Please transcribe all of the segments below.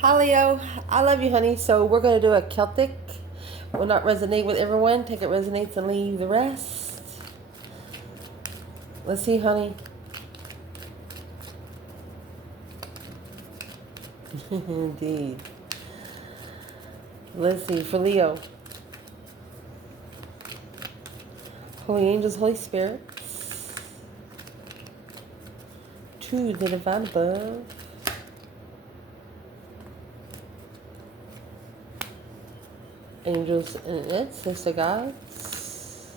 Hi Leo, I love you, honey. So we're going to do a Celtic. Will not resonate with everyone. Take it resonates and leave the rest. Let's see, honey. Indeed. Let's see, for Leo. Holy angels, Holy spirits. To the divine above. Angels and ancestor gods.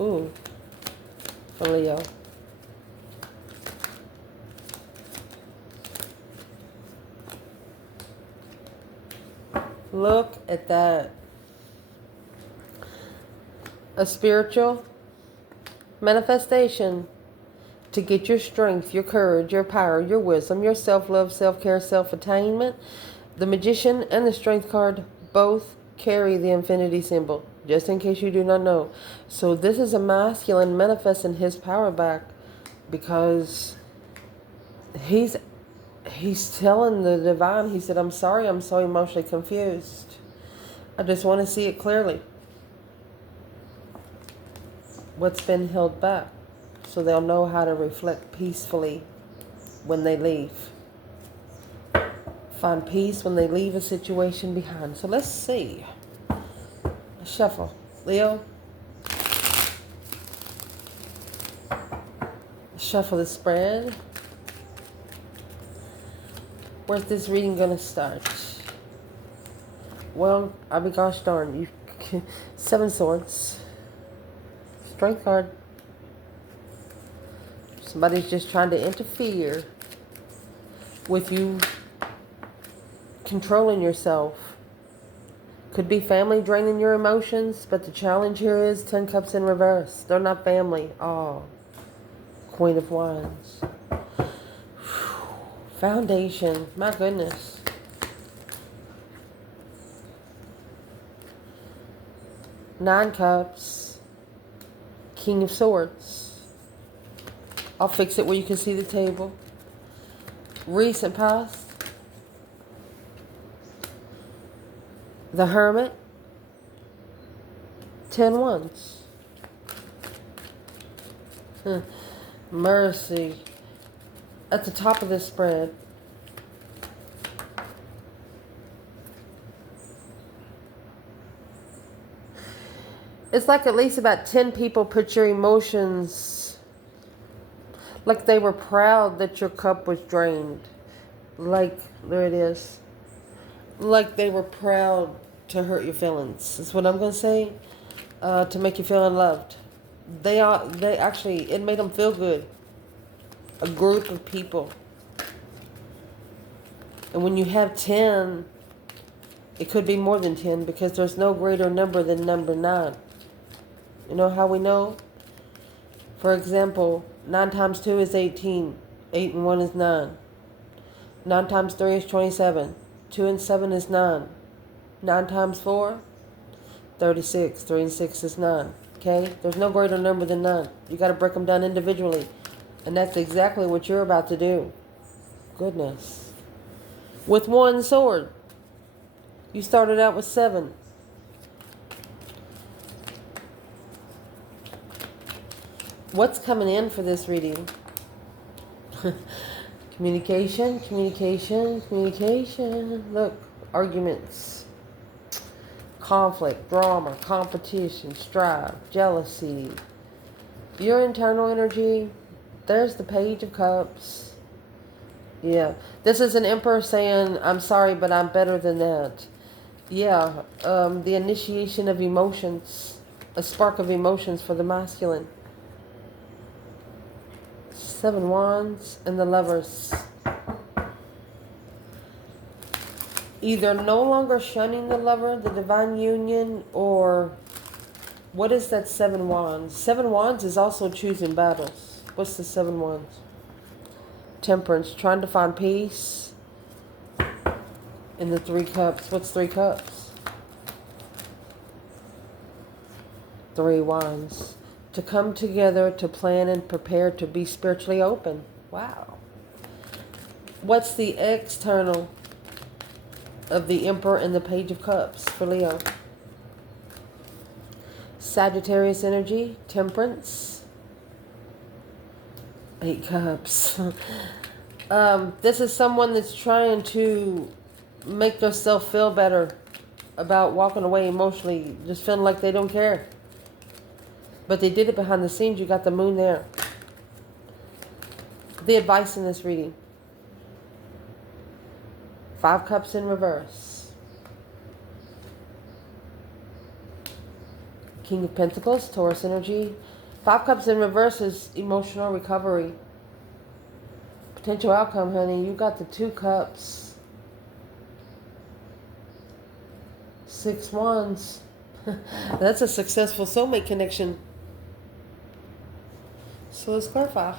Ooh, for Leo. Look at that. A spiritual manifestation to get your strength, your courage, your power, your wisdom, your self-love, self-care, self-attainment. The Magician and the Strength card both carry the infinity symbol, just in case you do not know. So this is a masculine manifesting his power back because he's telling the divine, he said, I'm sorry, I'm so emotionally confused. I just want to see it clearly. What's been held back, so they'll know how to reflect peacefully when they leave. Find peace when they leave a situation behind. So let's see. Shuffle. Leo. Shuffle the spread. Where's this reading going to start? Well, I'll be gosh darn. You, 7 swords. Strength card. Somebody's just trying to interfere with you controlling yourself. Could be family draining your emotions, but the challenge here is 10 cups in reverse. They're not family. Oh, Queen of Wands. Foundation. My goodness. Nine cups. King of Swords. I'll fix it where you can see the table. Recent past. The Hermit. 10 wands. Mercy. At the top of this spread. It's like at least about 10 people put your emotions, like they were proud that your cup was drained. Like, there it is. Like they were proud to hurt your feelings. That's what I'm going to say. To make you feel unloved. They actually, it made them feel good. A group of people. And when you have 10, it could be more than 10 because there's no greater number than number 9. You know how we know? For example, 9 times 2 is 18. 8 and 1 is 9. 9 times 3 is 27. 2 and 7 is 9. 9 times 4, 36. 3 and 6 is 9. Okay? There's no greater number than 9. You got to break them down individually. And that's exactly what you're about to do. Goodness. With 1 sword. You started out with 7. What's coming in for this reading? Communication, communication, communication. Look, arguments, conflict, drama, competition, strife, jealousy. Your internal energy. There's the Page of Cups. Yeah. This is an Emperor saying, I'm sorry, but I'm better than that. Yeah. The initiation of emotions. A spark of emotions for the masculine. 7 wands and the Lovers. Either no longer shunning the lover, the divine union, or what is that 7 wands? 7 wands is also choosing battles. What's the 7 wands? Temperance, trying to find peace. And the 3 cups. What's 3 cups? 3 wands. To come together, to plan and prepare, to be spiritually open. Wow. What's the external of the Emperor and the Page of Cups for Leo? Sagittarius energy, Temperance, 8 Cups. This is someone that's trying to make themselves feel better about walking away emotionally, just feeling like they don't care. But they did it behind the scenes. You got the Moon there. The advice in this reading. 5 Cups in reverse. King of Pentacles, Taurus energy. 5 Cups in reverse is emotional recovery. Potential outcome, honey. You got the 2 Cups. 6 Wands. That's a successful soulmate connection. So let's clarify.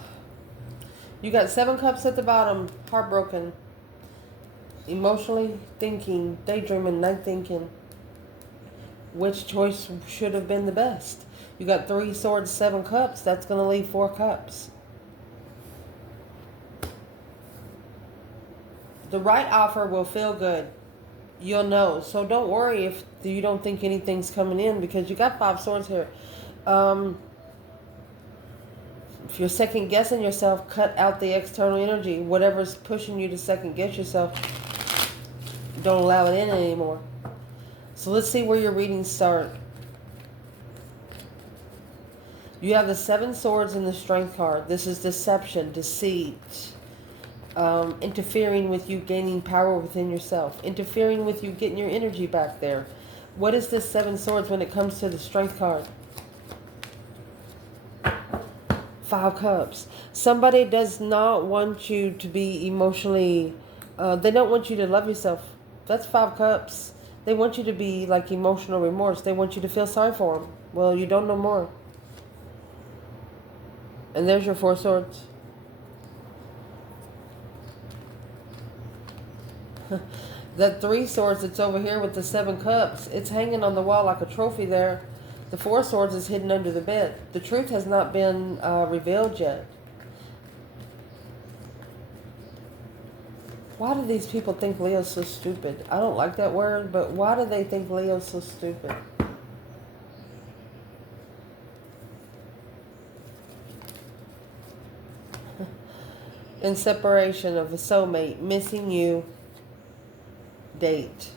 You got 7 Cups at the bottom. Heartbroken. Emotionally thinking. Daydreaming. Night thinking. Which choice should have been the best? You got 3 Swords, 7 Cups. That's going to leave 4 Cups. The right offer will feel good. You'll know. So don't worry if you don't think anything's coming in, because you got 5 Swords here. If you're second guessing yourself, cut out the external energy. Whatever's pushing you to second guess yourself, don't allow it in anymore. So let's see where your readings start. You have the 7 Swords and the Strength card. This is deception, deceit, interfering with you gaining power within yourself, interfering with you getting your energy back there. What is this 7 Swords when it comes to the Strength card? 5 Cups. Somebody does not want you to be emotionally, they don't want you to love yourself. That's 5 Cups. They want you to be like emotional remorse. They want you to feel sorry for them. Well, you don't know more. And there's your 4 Swords. That 3 Swords that's over here with the 7 Cups, it's hanging on the wall like a trophy there. The 4 Swords is hidden under the bed. The truth has not been revealed yet. Why do these people think Leo's so stupid? I don't like that word, but why do they think Leo's so stupid? In separation of a soulmate, missing you, date.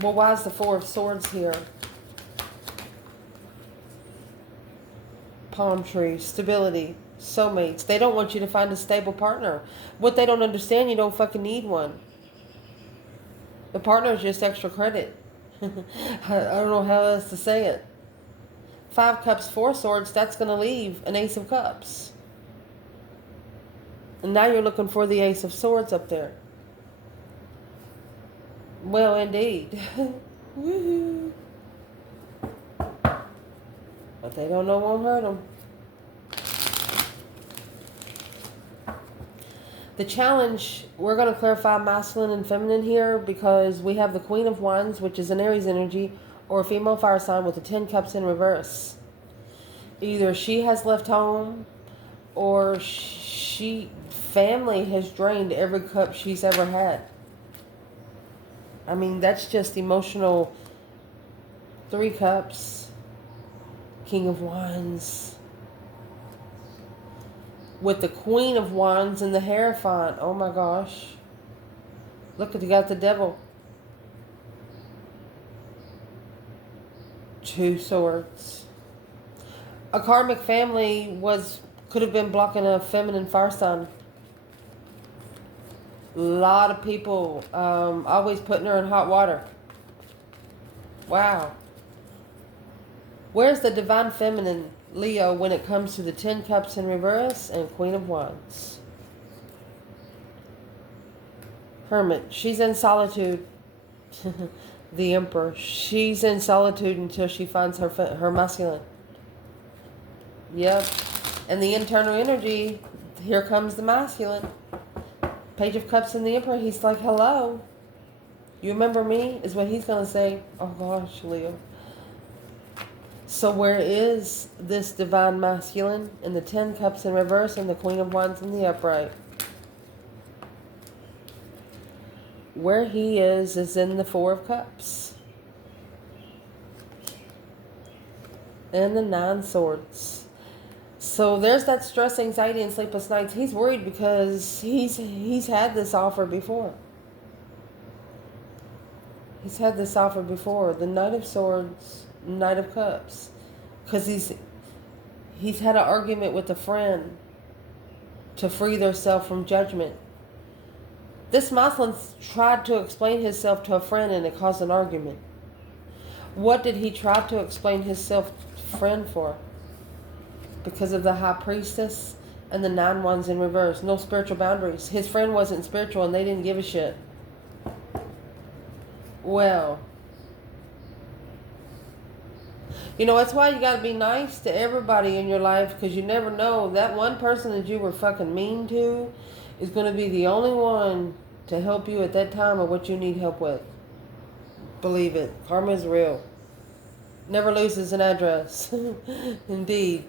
Well, why is the 4 of Swords here? Palm tree, stability, soulmates. They don't want you to find a stable partner. What they don't understand, you don't fucking need one. The partner is just extra credit. I don't know how else to say it. 5 Cups, 4 Swords, that's going to leave an Ace of Cups. And now you're looking for the Ace of Swords up there. Well, indeed. Woohoo. But they don't know won't hurt them. The challenge, we're going to clarify masculine and feminine here, because we have the Queen of Wands, which is an Aries energy, or a female fire sign with the 10 Cups in reverse. Either she has left home, or family has drained every cup she's ever had. I mean, that's just emotional. 3 Cups, King of Wands, with the Queen of Wands and the Hierophant. Oh my gosh. Look, you got the Devil. 2 Swords. A karmic family could have been blocking a feminine fire sign. A lot of people always putting her in hot water. Wow. Where's the divine feminine, Leo, when it comes to the 10 Cups in reverse and Queen of Wands? Hermit. She's in solitude. The Emperor. She's in solitude until she finds her masculine. Yep. And the internal energy, here comes the masculine. Page of Cups and the Emperor. He's like, hello. You remember me? Is what he's going to say. Oh gosh, Leo. So where is this divine masculine in the 10 cups in reverse and the Queen of Wands in the upright? Where he is in the 4 of Cups. And the 9 Swords. So there's that stress, anxiety, and sleepless nights. He's worried because he's had this offer before. He's had this offer before. The Knight of Swords, Knight of Cups. Because he's had an argument with a friend to free themselves from judgment. This masculine tried to explain himself to a friend and it caused an argument. What did he try to explain himself friend for? Because of the High Priestess and the 9 Wands in reverse. No spiritual boundaries. His friend wasn't spiritual and they didn't give a shit. Well, you know, that's why you got to be nice to everybody in your life, because you never know. That one person that you were fucking mean to is going to be the only one to help you at that time or what you need help with. Believe it. Karma is real. Never loses an address. Indeed.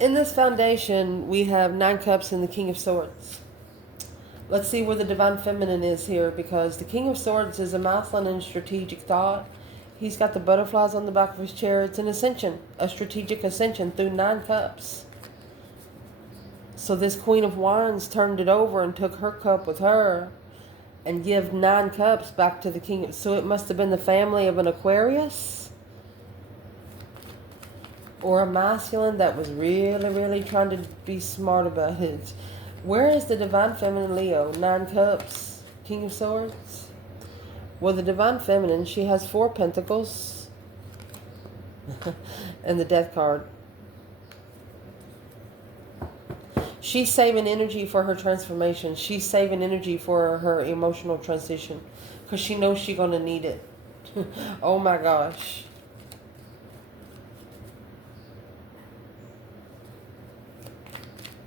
In this foundation, we have 9 Cups and the King of Swords. Let's see where the Divine Feminine is here, because the King of Swords is a masculine and strategic thought. He's got the butterflies on the back of his chair. It's an ascension, a strategic ascension through 9 cups. So this Queen of Wands turned it over and took her cup with her and give 9 cups back to the King. So it must have been the family of an Aquarius or a masculine that was really, really trying to be smart about it. Where is the Divine Feminine Leo? 9 cups, King of Swords. Well, the Divine Feminine, she has 4 pentacles and the Death card. She's saving energy for her transformation. She's saving energy for her emotional transition because she knows she's going to need it. Oh my gosh.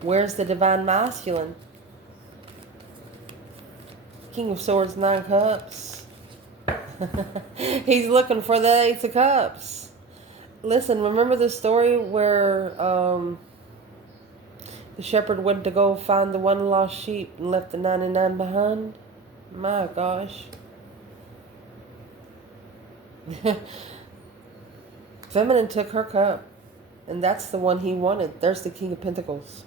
Where's the Divine Masculine? King of Swords, 9 cups. He's looking for the Ace of Cups. Listen, remember the story where the shepherd went to go find the one lost sheep and left the 99 behind? My gosh. Feminine took her cup, and that's the one he wanted. There's the King of Pentacles.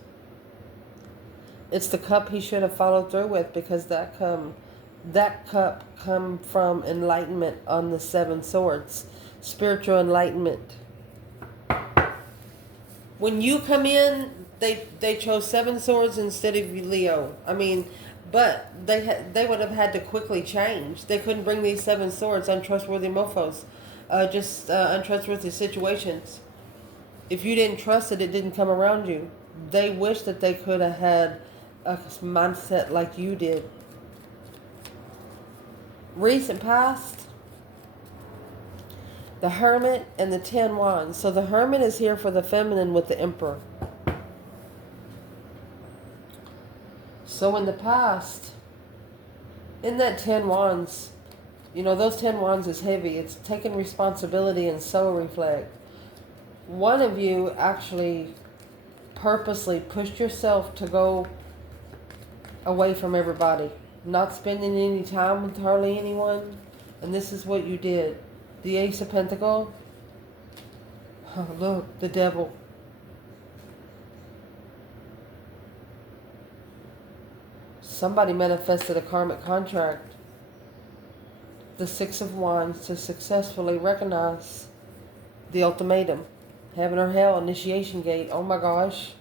It's the cup he should have followed through with, because that cup come from enlightenment on the 7 swords. Spiritual enlightenment. When you come in, they chose 7 swords instead of Leo. I mean, but they would have had to quickly change. They couldn't bring these 7 swords, untrustworthy mofos. Untrustworthy situations. If you didn't trust it, it didn't come around you. They wish that they could have had a mindset like you did. Recent past, the Hermit and the 10 Wands. So the Hermit is here for the feminine with the Emperor. So in the past, in that 10 Wands, you know, those 10 Wands is heavy. It's taking responsibility and soul reflect. One of you actually purposely pushed yourself to go away from everybody, not spending any time with hardly anyone, and this is what you did. The Ace of Pentacles. Oh, look, the Devil. Somebody manifested a karmic contract. The 6 of Wands to successfully recognize the ultimatum. Heaven or hell, initiation gate. Oh my gosh.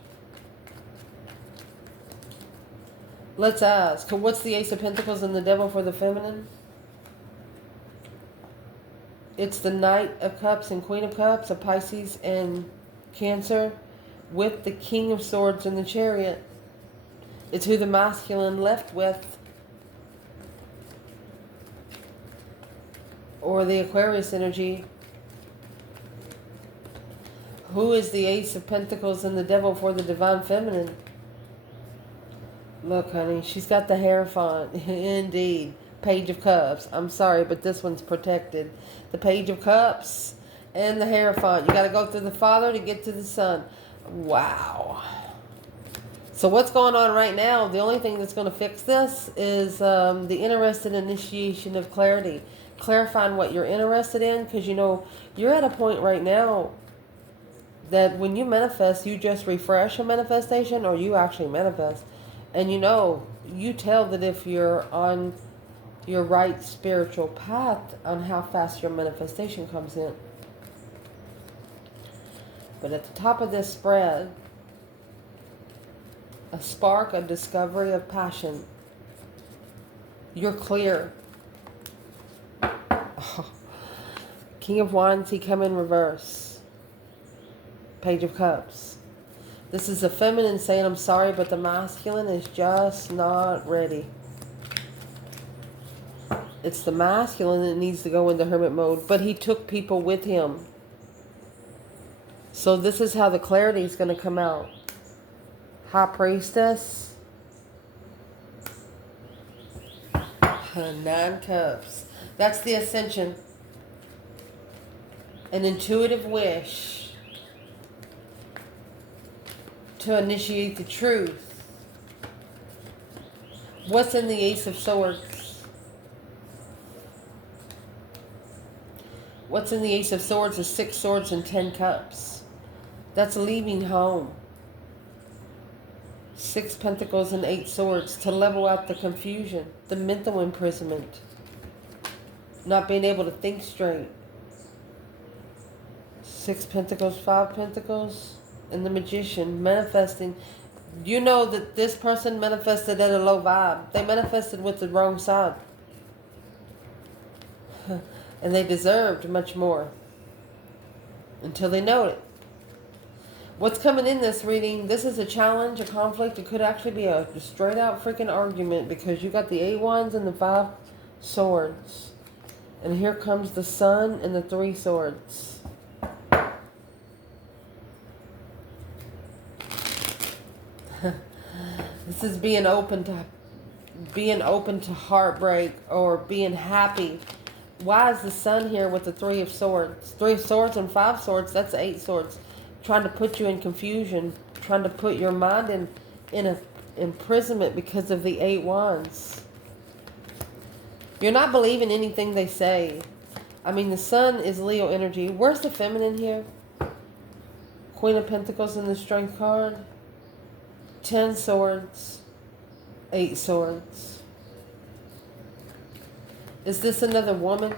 Let's ask, what's the Ace of Pentacles and the Devil for the feminine? It's the Knight of Cups and Queen of Cups, a Pisces and Cancer, with the King of Swords and the Chariot. It's who the masculine left with. Or the Aquarius energy. Who is the Ace of Pentacles and the Devil for the Divine Feminine? Look, honey, she's got the Hierophant. Indeed. Page of Cups. I'm sorry, but this one's protected. The Page of Cups and the Hierophant. You got to go through the Father to get to the Son. Wow. So what's going on right now, the only thing that's going to fix this is the interested initiation of clarity. Clarifying what you're interested in, because you know, you're at a point right now that when you manifest, you just refresh a manifestation or you actually manifest. And you know, you tell that if you're on your right spiritual path on how fast your manifestation comes in. But at the top of this spread, a spark, a discovery of passion. You're clear. Oh. King of Wands, he come in reverse. Page of Cups. This is the feminine saying, I'm sorry, but the masculine is just not ready. It's the masculine that needs to go into hermit mode, but he took people with him. So this is how the clarity is going to come out. High Priestess. 9 Cups. That's the ascension. An intuitive wish to initiate the truth. What's in the Ace of Swords? What's in the Ace of Swords is 6 swords and 10 cups. That's leaving home. 6 pentacles and 8 swords to level out the confusion, the mental imprisonment, not being able to think straight. 6 pentacles, 5 pentacles, and the Magician manifesting. You know that this person manifested at a low vibe. They manifested with the wrong side. And they deserved much more until they know it. What's coming in this reading, this is a challenge, a conflict. It could actually be a straight out freaking argument because you got the 8 wands and the 5 swords. And here comes the Sun and the 3 swords. This is being open to heartbreak or being happy. Why is the Sun here with the 3 of swords? 3 swords and 5 swords, that's 8 swords. Trying to put you in confusion, trying to put your mind in a imprisonment because of the 8 wands. You're not believing anything they say. I mean, the Sun is Leo energy. Where's the feminine here? Queen of Pentacles in the Strength card. 10 swords. 8 swords. Is this another woman?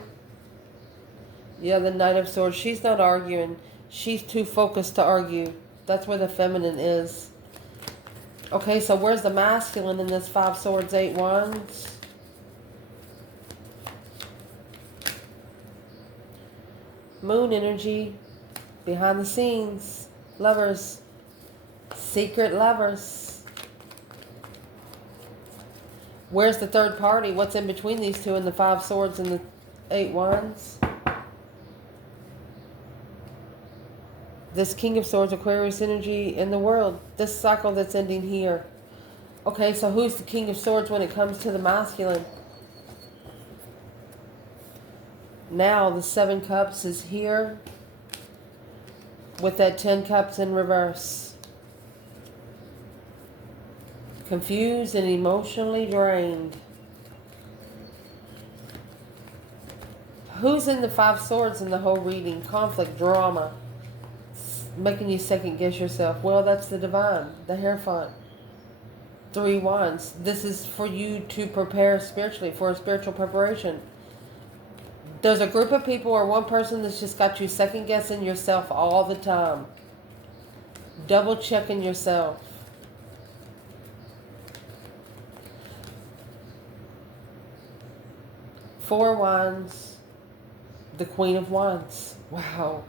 Yeah, the Knight of Swords. She's not arguing. She's too focused to argue. That's where the feminine is. Okay, so where's the masculine in this 5 swords, 8 wands? Moon energy. Behind the scenes. Lovers. Secret lovers. Where's the third party? What's in between these two and the 5 swords and the 8 wands? This King of Swords, Aquarius energy in the world. This cycle that's ending here. Okay, so who's the King of Swords when it comes to the masculine? Now the 7 cups is here with that 10 cups in reverse. Confused and emotionally drained. Who's in the 5 swords in the whole reading? Conflict, drama. Making you second guess yourself. Well, that's the divine, the Hierophant. 3 wands. This is for you to prepare spiritually, for a spiritual preparation. There's a group of people or one person that's just got you second guessing yourself all the time. Double checking yourself. Four wands. The Queen of Wands. Wow.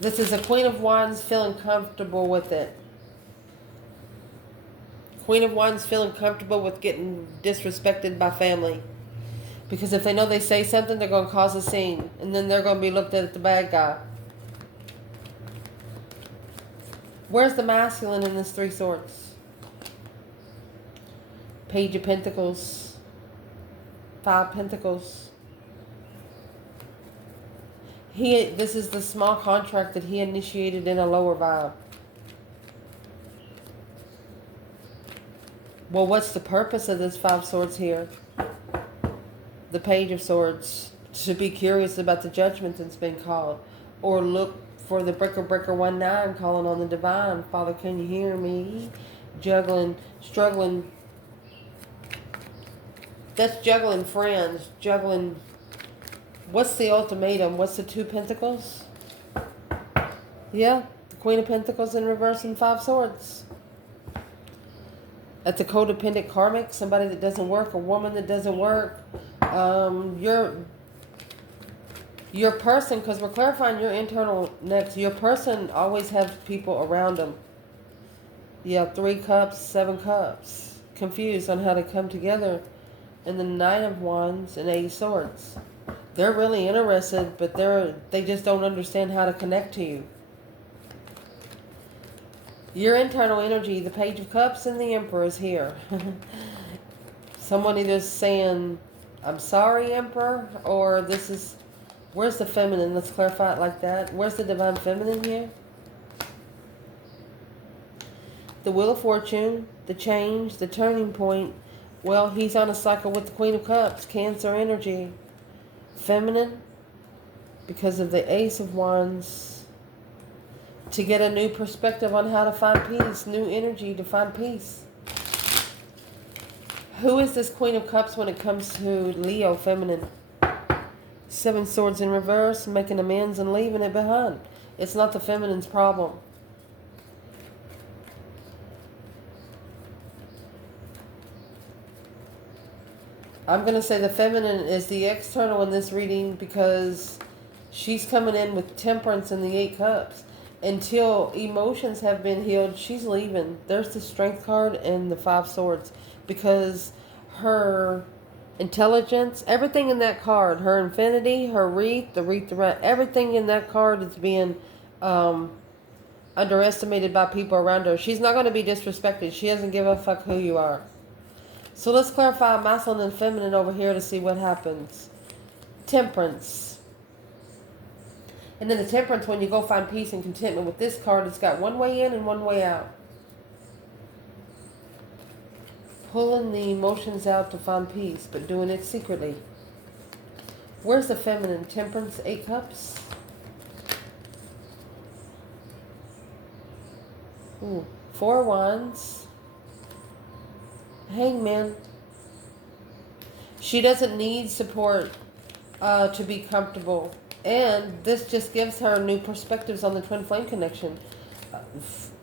This is a Queen of Wands feeling comfortable with it. Queen of Wands feeling comfortable with getting disrespected by family. Because if they know they say something, they're going to cause a scene. And then they're going to be looked at as the bad guy. Where's the masculine in this 3 swords? Page of Pentacles. Five Pentacles. This is the small contract that he initiated in a lower vibe. Well, what's the purpose of this Five Swords here? The Page of Swords. To be curious about the judgment that's been called. Or look for the breaker 19 calling on the divine. Father, can you hear me? Juggling, struggling. That's juggling friends. Juggling. What's the ultimatum? What's the Two Pentacles? Yeah, the Queen of Pentacles in reverse and Five Swords. That's a codependent karmic, somebody that doesn't work, a woman that doesn't work. Your person, because we're clarifying your internal next. Your person always has people around them. Yeah, 3 cups, 7 cups. Confused on how to come together. And the Nine of Wands and 8 of Swords. They're really interested, but they just don't understand how to connect to you. Your internal energy, the Page of Cups and the Emperor is here. Someone either saying, I'm sorry, Emperor, or this is... Where's the feminine? Let's clarify it like that. Where's the divine feminine here? The Wheel of Fortune, the change, the turning point. Well, he's on a cycle with the Queen of Cups, Cancer energy. Feminine, because of the Ace of Wands. To get a new perspective on how to find peace. New energy to find peace. Who is this Queen of Cups when it comes to Leo, feminine? 7 Swords in reverse, making amends and leaving it behind. It's not the feminine's problem. I'm going to say the feminine is the external in this reading because she's coming in with Temperance and the 8 Cups. Until emotions have been healed, she's leaving. There's the Strength card and the 5 Swords because her intelligence, everything in that card, her infinity, her wreath, the wreath around, everything in that card is being underestimated by people around her. She's not going to be disrespected. She doesn't give a fuck who you are. So let's clarify masculine and feminine over here to see what happens. Temperance. And then the Temperance, when you go find peace and contentment with this card, it's got one way in and one way out. Pulling the emotions out to find peace, but doing it secretly. Where's the feminine? Temperance, 8 Cups. Ooh, 4 Wands. Hangman. She doesn't need support to be comfortable. And this just gives her new perspectives on the twin flame connection.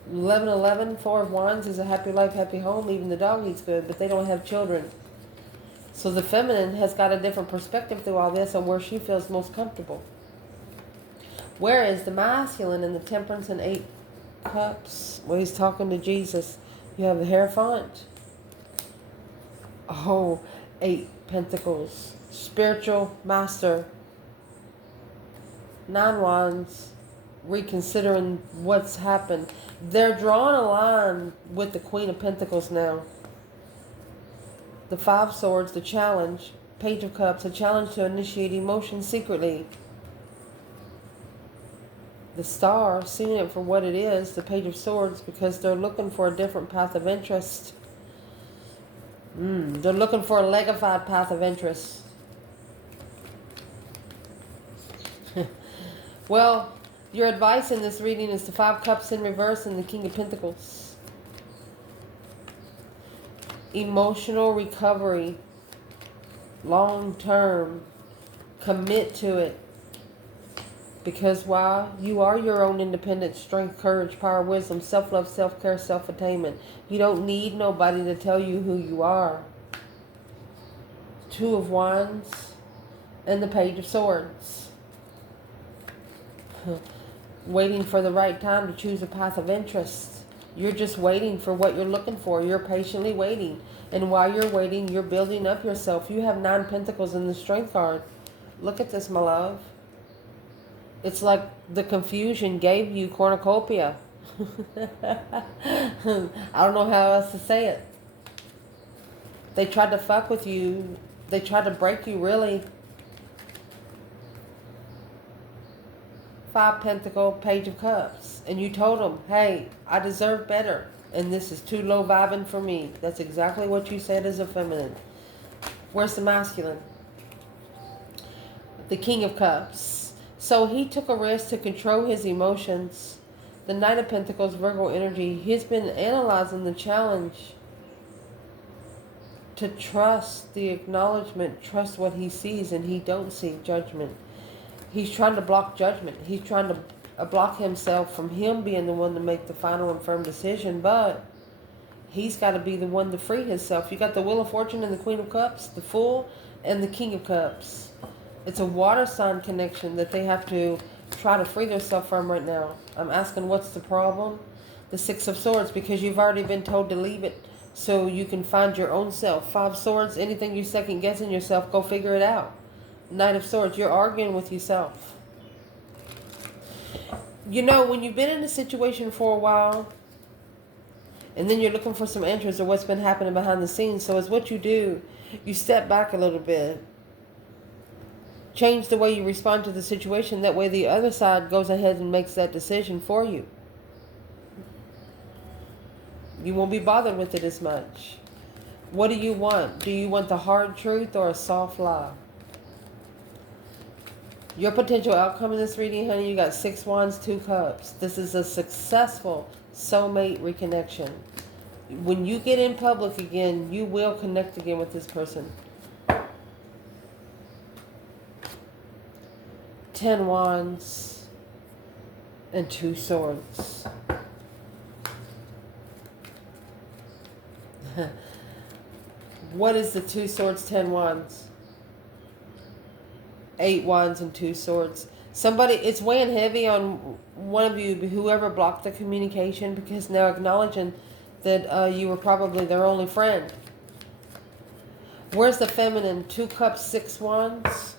1111, 4 of Wands is a happy life, happy home. Even the dog eats good, but they don't have children. So the feminine has got a different perspective through all this on where she feels most comfortable. Whereas the masculine in the Temperance and 8 Cups, where he's talking to Jesus, you have the Hierophant. Oh, 8 Pentacles. Spiritual master. 9 Wands. Reconsidering what's happened. They're drawing a line with the Queen of Pentacles now. The 5 Swords, the challenge. Page of Cups, a challenge to initiate emotion secretly. The Star, seeing it for what it is, the Page of Swords, because they're looking for a different path of interest. They're looking for a legified path of interest. Well, your advice in this reading is the 5 Cups in reverse and the King of Pentacles. Emotional recovery. Long term. Commit to it. Because why? You are your own independent strength, courage, power, wisdom, self-love, self-care, self-attainment. You don't need nobody to tell you who you are. 2 of Wands and the Page of Swords. Waiting for the right time to choose a path of interest. You're just waiting for what you're looking for. You're patiently waiting. And while you're waiting, you're building up yourself. You have 9 Pentacles in the Strength card. Look at this, my love. It's like the confusion gave you cornucopia. I don't know how else to say it. They tried to fuck with you They tried to break you, really. Five Pentacle, Page of Cups. And you told them, hey, I deserve better. And this is too low vibing for me. That's exactly what you said as a feminine. Where's the masculine? The King of Cups. So he took a risk to control his emotions. The Knight of Pentacles, Virgo energy. He's been analyzing the challenge to trust the acknowledgement, trust what he sees, and he don't see judgment. He's trying to block judgment. He's trying to block himself from him being the one to make the final and firm decision, but he's got to be the one to free himself. You got the Wheel of Fortune and the Queen of Cups, the Fool, and the King of Cups. It's a water sign connection that they have to try to free themselves from right now. I'm asking, what's the problem? The Six of Swords, because you've already been told to leave it so you can find your own self. Five Swords, anything you second guessing yourself, go figure it out. Knight of Swords, you're arguing with yourself. You know, when you've been in a situation for a while, and then you're looking for some answers of what's been happening behind the scenes, so it's what you do. You step back a little bit. Change the way you respond to the situation. That way the other side goes ahead and makes that decision for you. You won't be bothered with it as much. What do you want? Do you want the hard truth or a soft lie? Your potential outcome in this reading, honey, you got 6 Wands, 2 Cups. This is a successful soulmate reconnection. When you get in public again, you will connect again with this person. 10 Wands and 2 Swords. What is the 2 Swords, 10 Wands? 8 Wands and 2 Swords. Somebody, it's weighing heavy on one of you, whoever blocked the communication, because now acknowledging that you were probably their only friend. Where's the feminine? 2 Cups, 6 Wands.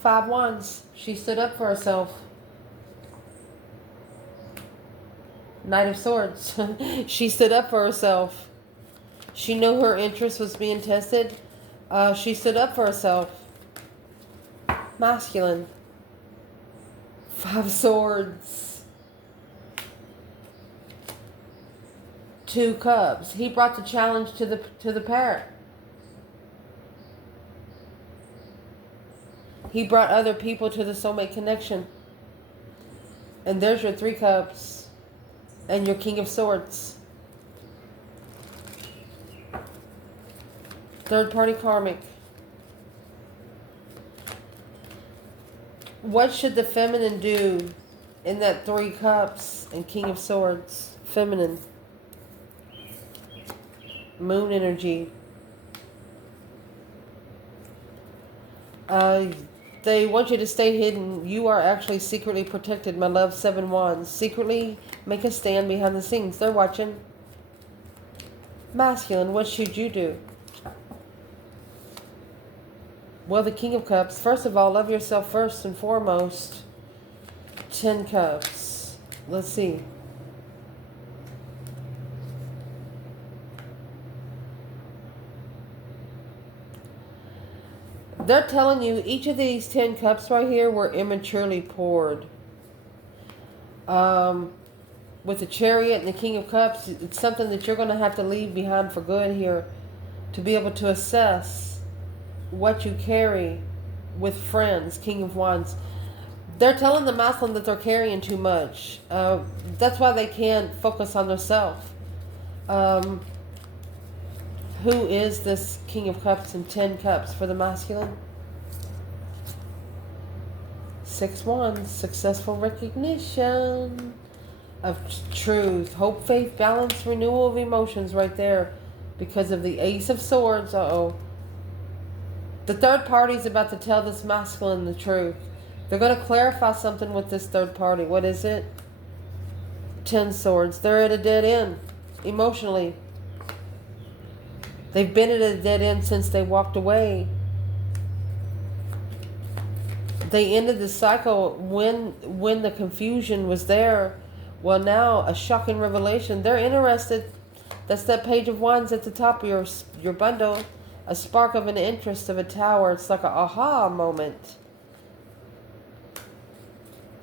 5 Wands. She stood up for herself. Knight of Swords. She stood up for herself. She knew her interest was being tested. She stood up for herself. Masculine. 5 Swords. 2 Cups. He brought the challenge to the pair. He brought other people to the soulmate connection. And there's your 3 Cups. And your King of Swords. Third party karmic. What should the feminine do in that 3 Cups and King of Swords? Feminine. Moon energy. They want you to stay hidden. You are actually secretly protected, my love. 7 Wands. Secretly make a stand behind the scenes. They're watching. Masculine, what should you do? Well, the King of Cups. First of all, love yourself first and foremost. 10 Cups. Let's see. They're telling you each of these 10 cups right here were immaturely poured. With the Chariot and the King of Cups, it's something that you're going to have to leave behind for good here to be able to assess what you carry with friends. King of Wands. They're telling the masculine that they're carrying too much. That's why they can't focus on themselves. Who is this King of Cups and 10 Cups for the masculine? 6 Wands. Successful recognition of truth. Hope, faith, balance, renewal of emotions right there. Because of the Ace of Swords. Uh-oh. The third party is about to tell this masculine the truth. They're going to clarify something with this third party. What is it? 10 Swords. They're at a dead end. Emotionally. They've been at a dead end since they walked away. They ended the cycle when the confusion was there. Well, now a shocking revelation. They're interested. That's that Page of Wands at the top of your bundle. A spark of an interest of a tower. It's like a aha moment.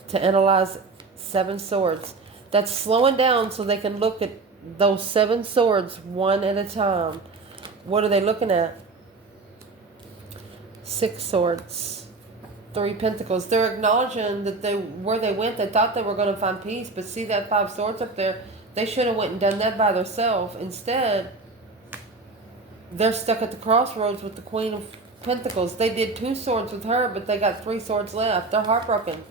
To analyze 7 swords. That's slowing down so they can look at those 7 swords one at a time. What are they looking at? 6 swords. 3 pentacles. They're acknowledging that where they went, they thought they were going to find peace. But see that 5 swords up there? They should have went and done that by themselves. Instead, they're stuck at the crossroads with the Queen of Pentacles. They did 2 swords with her, but they got 3 swords left. They're heartbroken.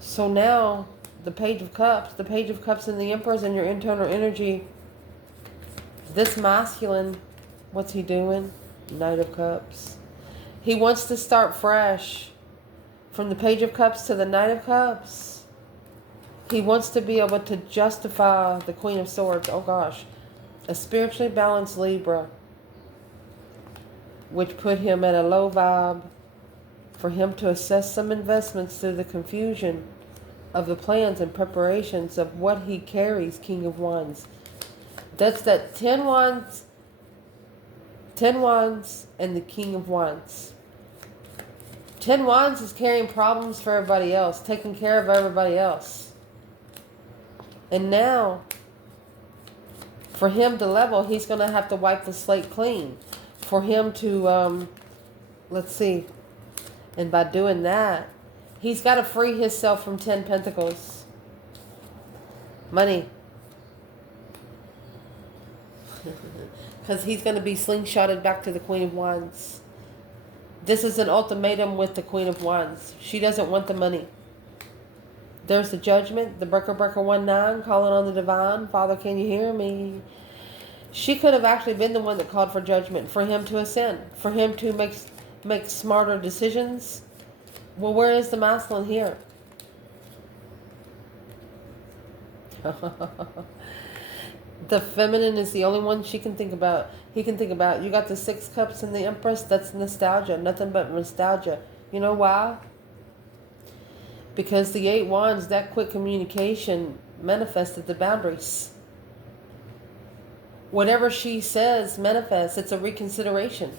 So now, the Page of Cups and the Emperor's in your internal energy. This masculine, what's he doing? Knight of Cups. He wants to start fresh. From the Page of Cups to the Knight of Cups. He wants to be able to justify the Queen of Swords. Oh gosh. A spiritually balanced Libra. Which put him at a low vibe. For him to assess some investments through the confusion of the plans and preparations of what he carries, King of Wands. That's that 10 Wands and the King of Wands. 10 Wands is carrying problems for everybody else, taking care of everybody else. And now, for him to level, he's going to have to wipe the slate clean. For him to, let's see, and by doing that, he's got to free himself from 10 Pentacles. Money. Because he's going to be slingshotted back to the Queen of Wands. This is an ultimatum with the Queen of Wands. She doesn't want the money. There's the Judgment, the Breaker 19, calling on the divine. Father, can you hear me? She could have actually been the one that called for judgment, for him to ascend, for him to make smarter decisions. Well, where is the masculine here? The feminine is the only one she can think about. He can think about. You got the 6 cups and the Empress. That's nostalgia. Nothing but nostalgia. You know why? Because the 8 Wands, that quick communication manifested the boundaries. Whatever she says manifests. It's a reconsideration.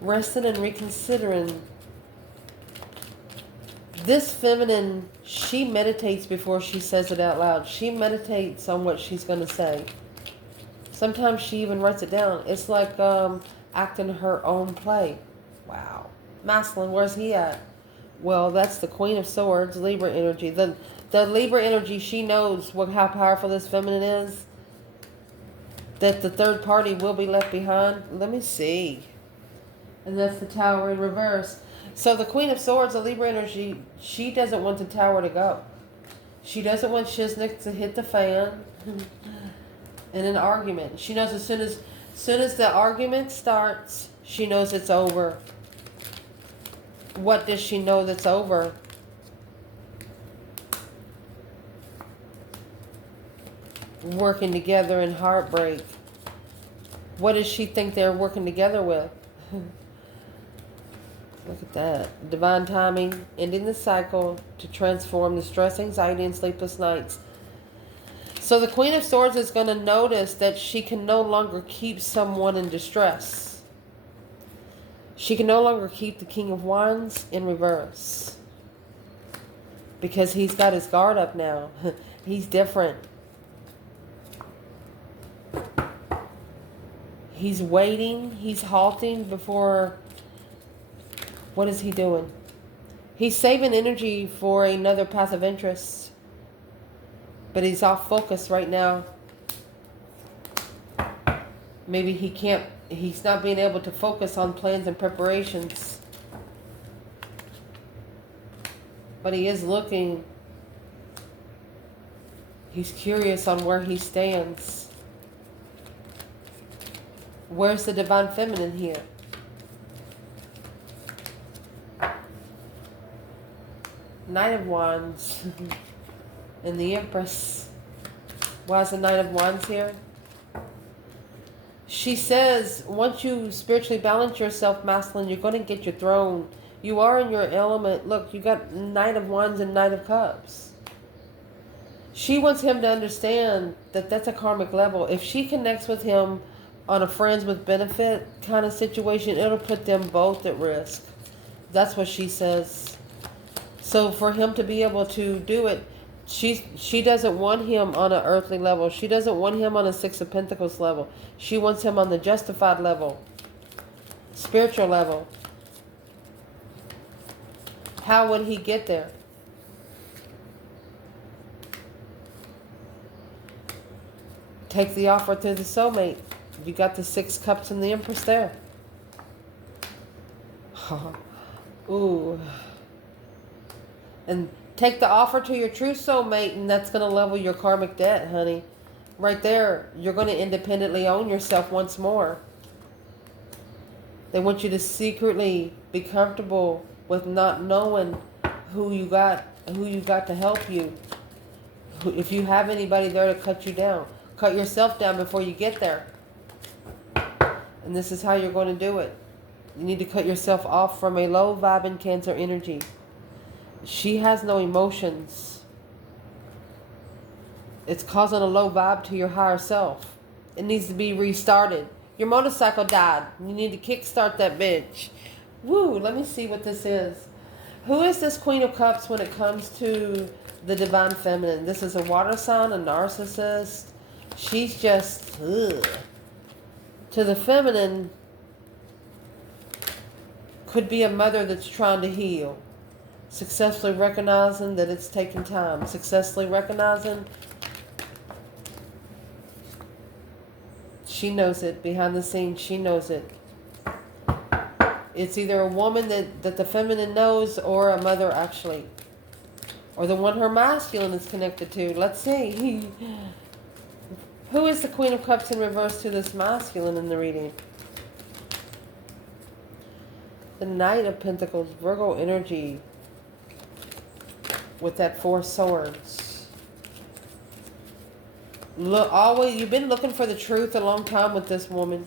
Resting and reconsidering. This feminine, she meditates before she says it out loud. She meditates on what she's going to say. Sometimes she even writes it down. It's like acting her own play. Wow. Masculine, where's he at? Well, that's the Queen of Swords, Libra energy. The Libra energy, she knows how powerful this feminine is. That the third party will be left behind. Let me see. And that's the Tower in reverse. So the Queen of Swords, the Libra energy, she doesn't want the Tower to go. She doesn't want Shiznik to hit the fan in an argument. She knows as soon as the argument starts, she knows it's over. What does she know that's over? Working together in heartbreak. What does she think they're working together with? Look at that. Divine timing, ending the cycle to transform the stress, anxiety, and sleepless nights. So the Queen of Swords is going to notice that she can no longer keep someone in distress. She can no longer keep the King of Wands in reverse. Because he's got his guard up now. He's different. He's waiting. He's halting before... What is he doing? He's saving energy for another path of interest. But he's off focus right now. Maybe he's not being able to focus on plans and preparations. But he is looking. He's curious on where he stands. Where's the Divine Feminine here? Knight of Wands and the Empress. Why is the Knight of Wands here? She says, once you spiritually balance yourself, masculine, you're going to get your throne. You are in your element. Look, you got Knight of Wands and Knight of Cups. She wants him to understand that that's a karmic level. If she connects with him on a friends with benefit kind of situation, it'll put them both at risk. That's what she says. So for him to be able to do it, she doesn't want him on an earthly level. She doesn't want him on a Six of Pentacles level. She wants him on the justified level, spiritual level. How would he get there? Take the offer through the soulmate. You got the Six Cups and the Empress there. Ooh. And take the offer to your true soulmate, and that's going to level your karmic debt, honey. Right there, you're going to independently own yourself once more. They want you to secretly be comfortable with not knowing who you got to help you. If you have anybody there to cut you down. Cut yourself down before you get there. And this is how you're going to do it. You need to cut yourself off from a low vibing Cancer energy. She has no emotions. It's causing a low vibe to your higher self. It needs to be restarted. Your motorcycle died. You need to kickstart that bitch. Woo, let me see what this is. Who is this Queen of Cups when it comes to the Divine Feminine? This is a water sign, a narcissist. She's just, ugh. To the feminine, could be a mother that's trying to heal. Successfully recognizing that it's taking time. Successfully recognizing she knows it. Behind the scenes, she knows it. It's either a woman that the feminine knows, or a mother actually. Or the one her masculine is connected to. Let's see. Who is the Queen of Cups in reverse to this masculine in the reading? The Knight of Pentacles, Virgo energy. With that Four Swords. Look, always, you've been looking for the truth a long time with this woman.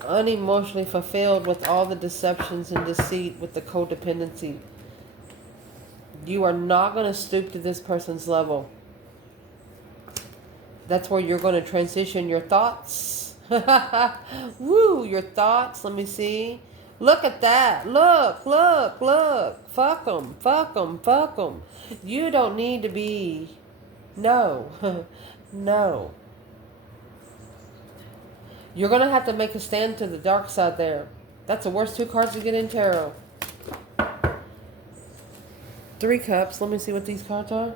Unemotionally fulfilled with all the deceptions and deceit with the codependency. You are not going to stoop to this person's level. That's where you're going to transition your thoughts. Woo, your thoughts. Let me see. Look at that. Look, look, look. Fuck them, fuck them, fuck them. You don't need to be. No. No. You're going to have to make a stand to the dark side there. That's the worst two cards to get in tarot. Three Cups. Let me see what these cards are.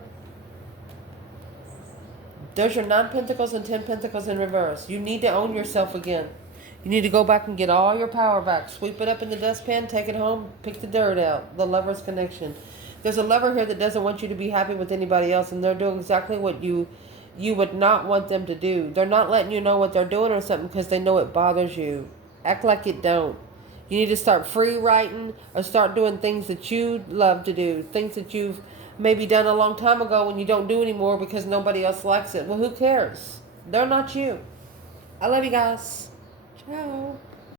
There's your 9 Pentacles and 10 Pentacles in reverse. You need to own yourself again. You need to go back and get all your power back. Sweep it up in the dustpan, take it home, pick the dirt out. The Lover's connection. There's a lover here that doesn't want you to be happy with anybody else, and they're doing exactly what you would not want them to do. They're not letting you know what they're doing or something because they know it bothers you. Act like it don't. You need to start free writing or start doing things that you love to do. Things that you've maybe done a long time ago when you don't do anymore because nobody else likes it. Well, who cares? They're not you. I love you guys. Ciao.